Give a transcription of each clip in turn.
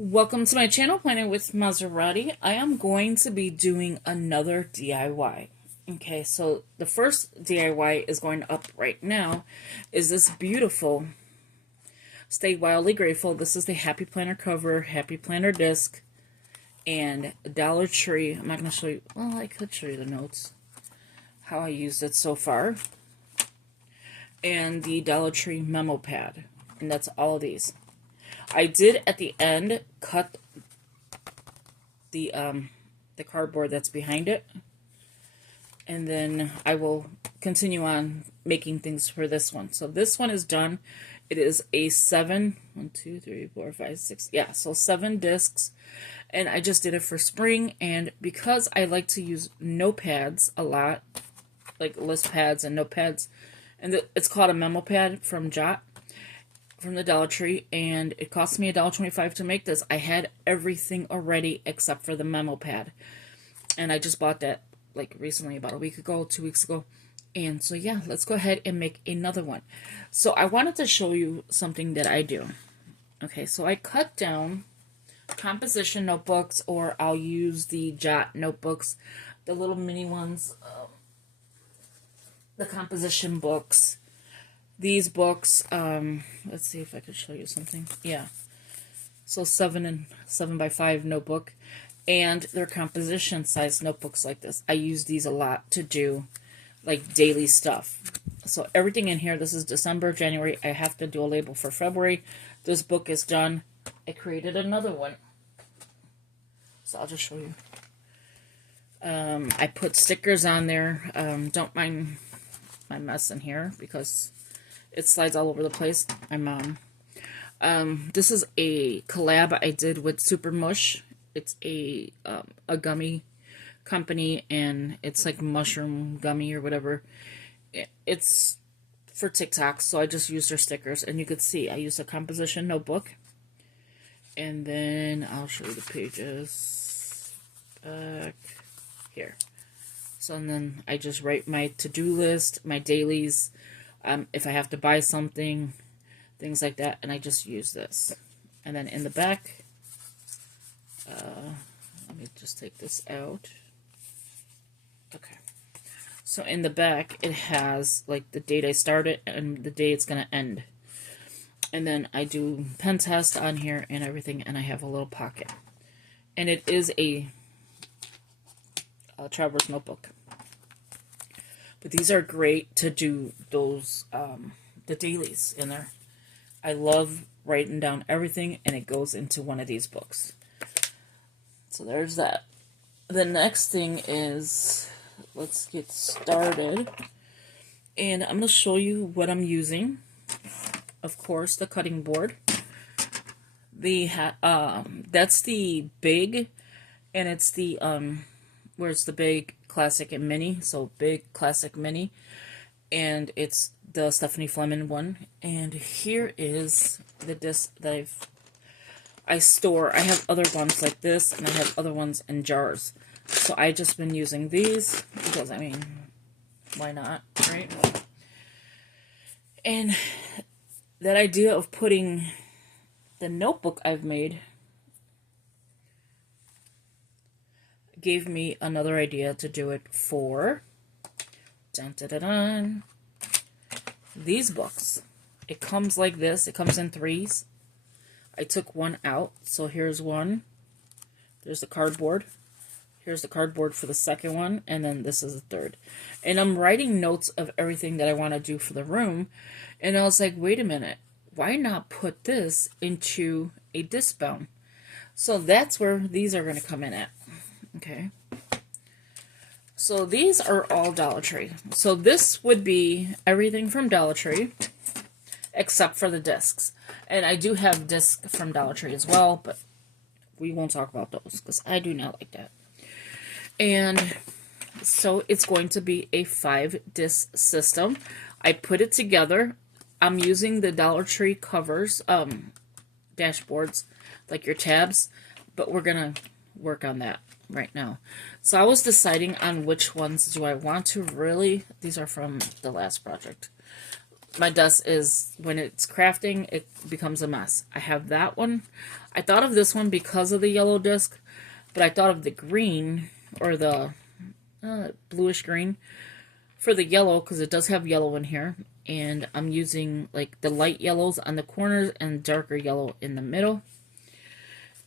Welcome to my channel, Planning with Maserati. I am going to be doing another DIY. Okay, so the first DIY is going up right now is this beautiful Stay Wildly Grateful. This is the Happy Planner cover, Happy Planner disc, and Dollar Tree. I'm not going to show you, well, I could show you the notes, how I used it so far, and the Dollar Tree memo pad, and that's all of these. I did at the end cut the cardboard that's behind it, and then I will continue on making things for this one. So this one is done. It is a 7, 1, 2, 3, 4, 5, 6, yeah, so 7 discs, and I just did it for spring. And because I like to use notepads a lot, like list pads and notepads, and it's called a memo pad from Jot, from the Dollar Tree, and it cost me $1.25 to make this. I had everything already except for the memo pad, and I just bought that like recently, about a week ago, 2 weeks ago. And so yeah, let's go ahead and make another one. So I wanted to show you something that I do. Okay, so I cut down composition notebooks, or I'll use the Jot notebooks, the little mini ones, the composition books. These books, let's see if I could show you something. Yeah. So 7 by 5 notebook, and they're composition size notebooks like this. I use these a lot to do like daily stuff. So everything in here, this is December, January. I have to do a label for February. This book is done. I created another one. So I'll just show you. I put stickers on there. Don't mind my mess in here because it slides all over the place. This is a collab I did with Super Mush. It's a gummy company, and it's like mushroom gummy or whatever. It's for TikTok, so I just used their stickers, and you could see I used a composition notebook. And then I'll show you the pages back here. So, and then I just write my to-do list, my dailies, if I have to buy something, things like that, and I just use this. And then in the back, let me just take this out. Okay. So in the back, it has like the date I started and the day it's going to end. And then I do pen test on here and everything, and I have a little pocket. And it is a traveler's notebook. But these are great to do those, the dailies in there. I love writing down everything, and it goes into one of these books. So there's that. The next thing is, let's get started. And I'm going to show you what I'm using. Of course, the cutting board. That's the big, and it's the, where's the big, classic, and mini. So big, classic, mini, and it's the Stephanie Fleming one. And here is the disc that I store. I have other ones like this, and I have other ones in jars. So I just been using these because, I mean, why not, right? And that idea of putting the notebook I've made gave me another idea to do it for these books. It comes like this. It comes in 3s. I took one out, so here's one. There's the cardboard. Here's the cardboard for the second one, and then this is the third. And I'm writing notes of everything that I want to do for the room, and I was like, wait a minute, why not put this into a Discbound? So that's where these are going to come in at. Okay. So these are all Dollar Tree. So this would be everything from Dollar Tree, except for the discs. And I do have discs from Dollar Tree as well, but we won't talk about those because I do not like that. And so it's going to be a 5-disc system. I put it together. I'm using the Dollar Tree covers, dashboards, like your tabs, but we're going to work on that right now. So I was deciding on which ones do I want to really, these are from the last project, my desk is, when it's crafting, it becomes a mess. I have that one. I thought of this one because of the yellow disc, but I thought of the green, or the bluish green, for the yellow, because it does have yellow in here. And I'm using like the light yellows on the corners and darker yellow in the middle.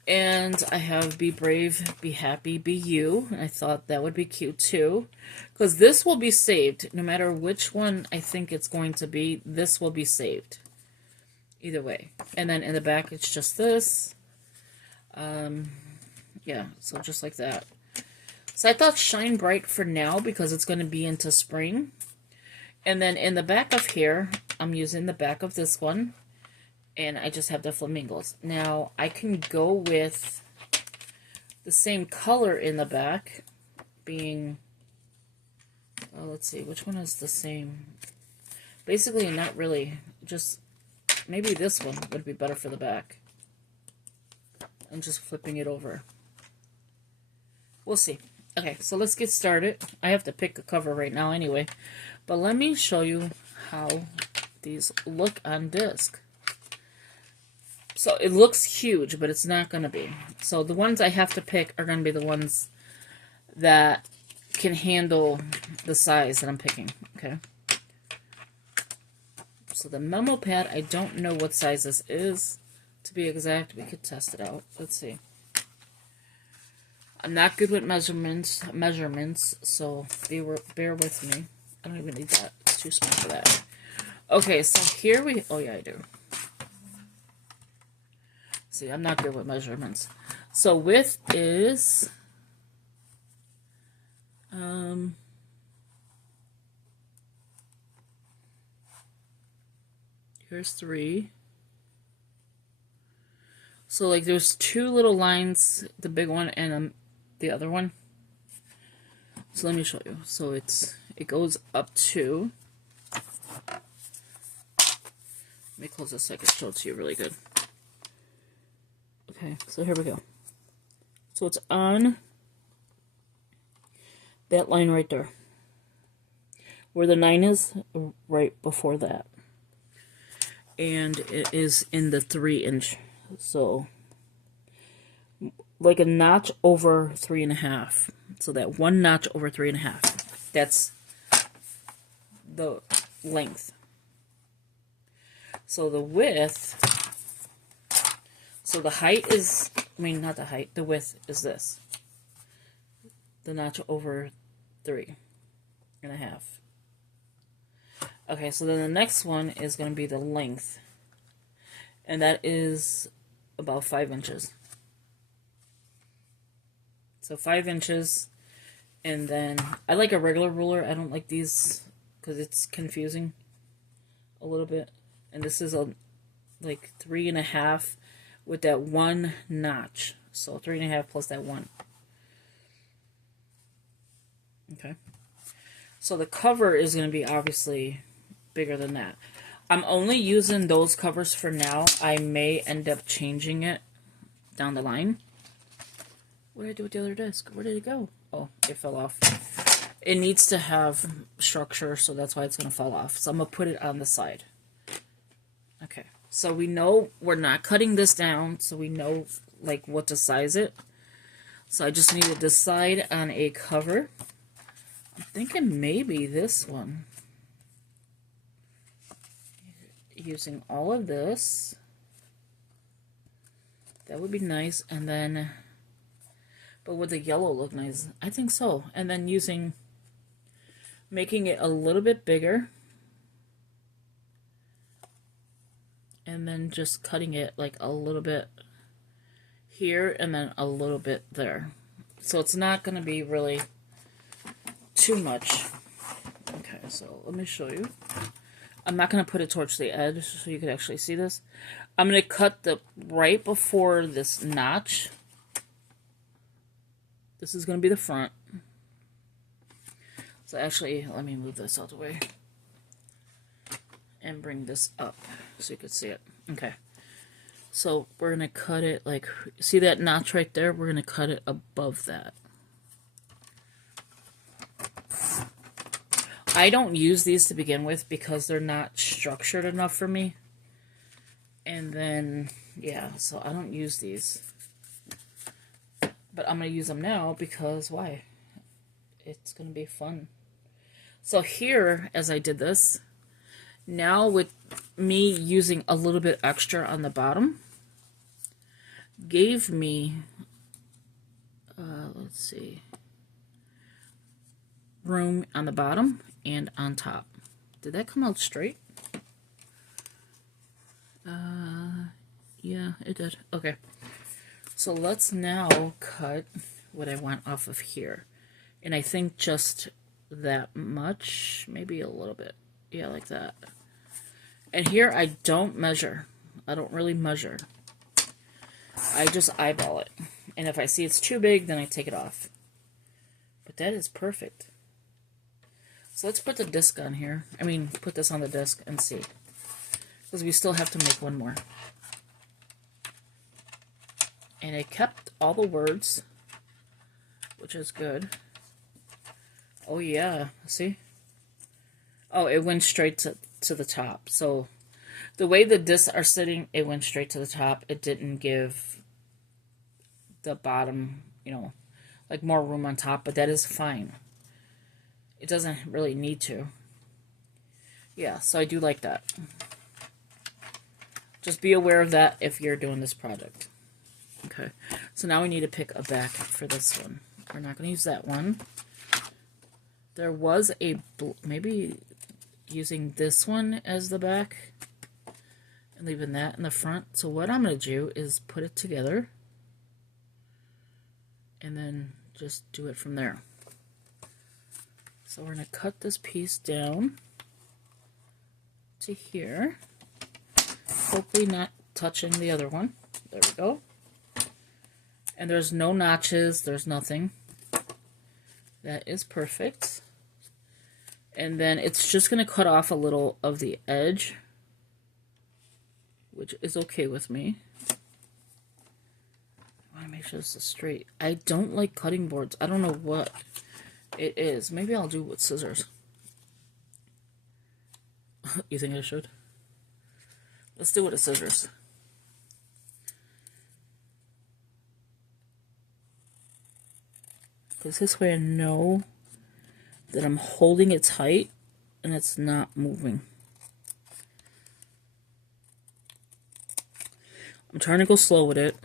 And I have Be Brave, Be Happy, Be You. I thought that would be cute too. Because this will be saved. No matter which one I think it's going to be, this will be saved. Either way. And then in the back, it's just this. Yeah, so just like that. So I thought Shine Bright for now, because it's going to be into spring. And then in the back of here, I'm using the back of this one. And I just have the flamingos. Now, I can go with the same color in the back, being, let's see, which one is the same? Basically, not really, just maybe this one would be better for the back. And just flipping it over. We'll see. Okay, so let's get started. I have to pick a cover right now anyway. But let me show you how these look on disc. So it looks huge, but it's not going to be. So the ones I have to pick are going to be the ones that can handle the size that I'm picking. Okay. So the memo pad, I don't know what size this is. To be exact, we could test it out. Let's see. I'm not good with measurements, so bear with me. I don't even need that. It's too small for that. Okay, so here we... Oh, yeah, I do. See, I'm not good with measurements. So width is... here's 3. So, like, there's 2 little lines, the big one and the other one. So let me show you. So it goes up to... Let me close this so I can show it to you really good. Okay, so here we go. So it's on that line right there. Where the 9 is, right before that. And it is in the 3-inch. So, like a notch over 3.5. So that 1 notch over 3.5. That's the length. So the width... So the height is, I mean, not the height, the width is this. The notch over 3.5. Okay, so then the next one is going to be the length. And that is about 5 inches. So 5 inches. And then, I like a regular ruler. I don't like these because it's confusing a little bit. And this is like 3.5. With that 1 notch. So 3.5 plus that 1. Okay. So the cover is going to be obviously bigger than that. I'm only using those covers for now. I may end up changing it down the line. What did I do with the other disc? Where did it go? Oh, it fell off. It needs to have structure, so that's why it's going to fall off. So I'm going to put it on the side. Okay. So we know we're not cutting this down, so we know like what to size it. So I just need to decide on a cover. I'm thinking maybe this one. Using all of this. That would be nice. And then, but would the yellow look nice? I think so. And then making it a little bit bigger. And then just cutting it like a little bit here and then a little bit there. So it's not going to be really too much. Okay, so let me show you. I'm not going to put it towards the edge so you can actually see this. I'm going to cut the right before this notch. This is going to be the front. So actually, let me move this out of the way. And bring this up so you can see it. Okay. So we're going to cut it like, see that notch right there? We're going to cut it above that. I don't use these to begin with because they're not structured enough for me. And then, yeah, so I don't use these. But I'm going to use them now because, why? It's going to be fun. So here, as I did this, now with me using a little bit extra on the bottom, gave me, let's see, room on the bottom and on top. Did that come out straight? Yeah, it did. Okay. So let's now cut what I want off of here. And I think just that much, maybe a little bit. Yeah, like that. And here I don't measure. I don't really measure. I just eyeball it. And if I see it's too big, then I take it off. But that is perfect. So let's put the disc on here. I mean, put this on the disc and see. Because we still have to make one more. And it kept all the words, which is good. Oh yeah, see? Oh, it went straight to the top. So the way the discs are sitting, it went straight to the top. It didn't give the bottom, you know, like more room on top, but that is fine. It doesn't really need to. Yeah, so I do like that. Just be aware of that if you're doing this project. Okay, so now we need to pick a back for this one. We're not going to use that one. There was a, maybe using this one as the back and leaving that in the front. So what I'm going to do is put it together and then just do it from there. So we're going to cut this piece down to here. Hopefully not touching the other one. There we go. And there's no notches, there's nothing. That is perfect. And then it's just going to cut off a little of the edge, which is okay with me. I want to make sure this is straight. I don't like cutting boards. I don't know what it is. Maybe I'll do it with scissors. You think I should? Let's do it with scissors. Because this way I know that I'm holding it tight and it's not moving. I'm trying to go slow with it.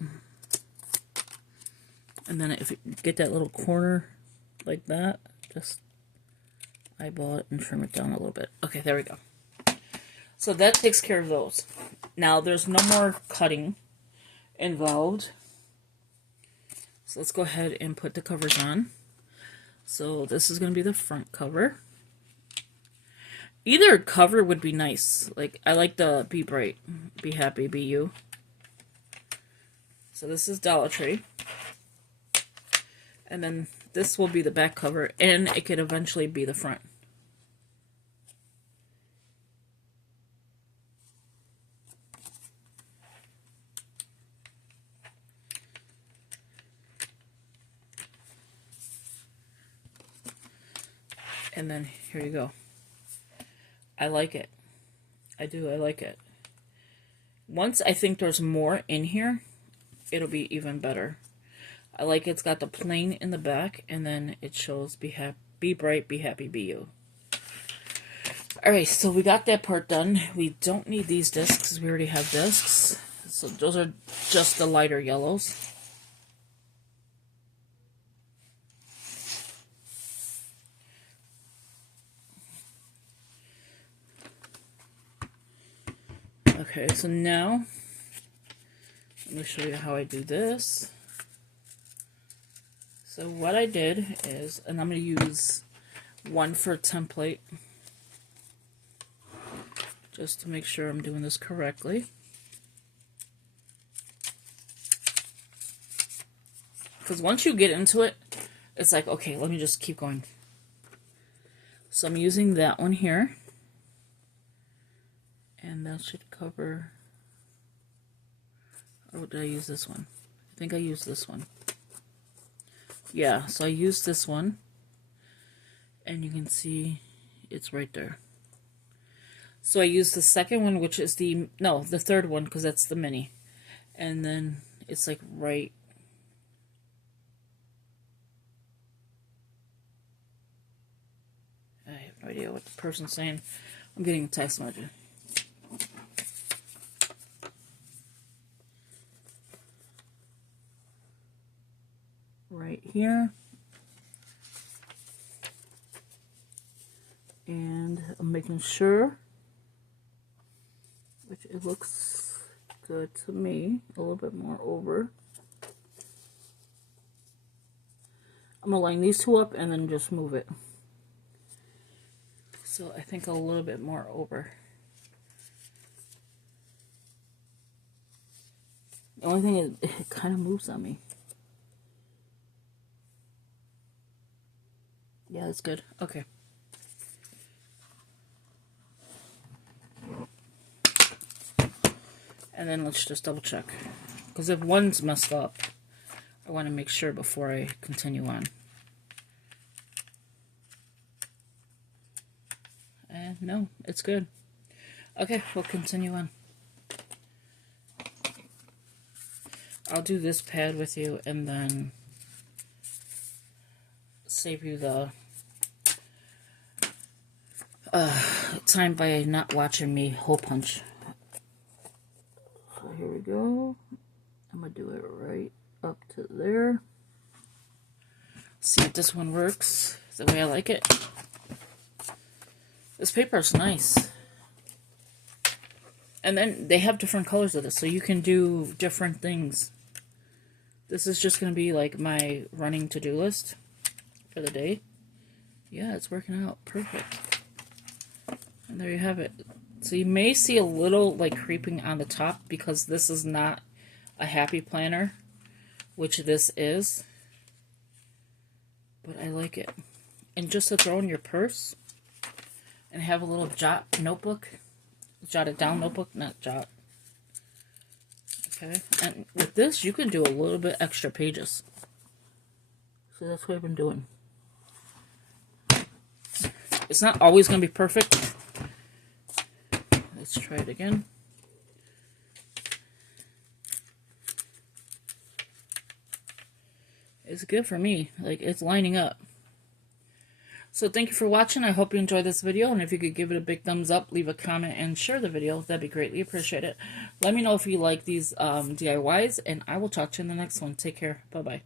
And then if you get that little corner like that, just eyeball it and trim it down a little bit. Okay, there we go. So that takes care of those. Now there's no more cutting involved. So let's go ahead and put the covers on. So this is going to be the front cover. Either cover would be nice. Like, I like the Be Bright, Be Happy, Be You. So this is Dollar Tree. And then this will be the back cover, and it could eventually be the front. And then here you go. I like it. I do. I like it. Once I think there's more in here, it'll be even better. I like it's got the plain in the back, and then it shows be bright, be happy, be you. Alright, so we got that part done. We don't need these discs because we already have discs. So those are just the lighter yellows. Okay, so now, let me show you how I do this. So what I did is, and I'm going to use one for a template, just to make sure I'm doing this correctly. Because once you get into it, it's like, okay, let me just keep going. So I'm using that one here. And that should cover, or did I use this one? I think I used this one. Yeah, so I used this one. And you can see it's right there. So I use the second one, which is the third one, because that's the mini. And then it's like right. I have no idea what the person's saying. I'm getting a text message. Right here. And I'm making sure, which it looks good to me, a little bit more over. I'm going to line these two up and then just move it. So I think a little bit more over. The only thing is, it kind of moves on me. Yeah, that's good. Okay. And then let's just double check. Because if one's messed up, I want to make sure before I continue on. And no, it's good. Okay, we'll continue on. I'll do this pad with you and then save you the time by not watching me hole punch. So here we go. I'm going to do it right up to there. See if this one works the way I like it. This paper is nice. And then they have different colors of this, so you can do different things. This is just going to be like my running to-do list for the day. Yeah, it's working out perfect. And there you have it. So you may see a little like creeping on the top because this is not a happy planner, which this is. But I like it. And just to throw in your purse and have a little jot notebook. Jotted down notebook, not jot. Okay, and with this, you can do a little bit extra pages. So that's what I've been doing. It's not always going to be perfect. Let's try it again. It's good for me. Like, it's lining up. So thank you for watching. I hope you enjoyed this video, and if you could give it a big thumbs up, leave a comment, and share the video, that'd be greatly appreciated. Let me know if you like these DIYs, and I will talk to you in the next one. Take care. Bye-bye.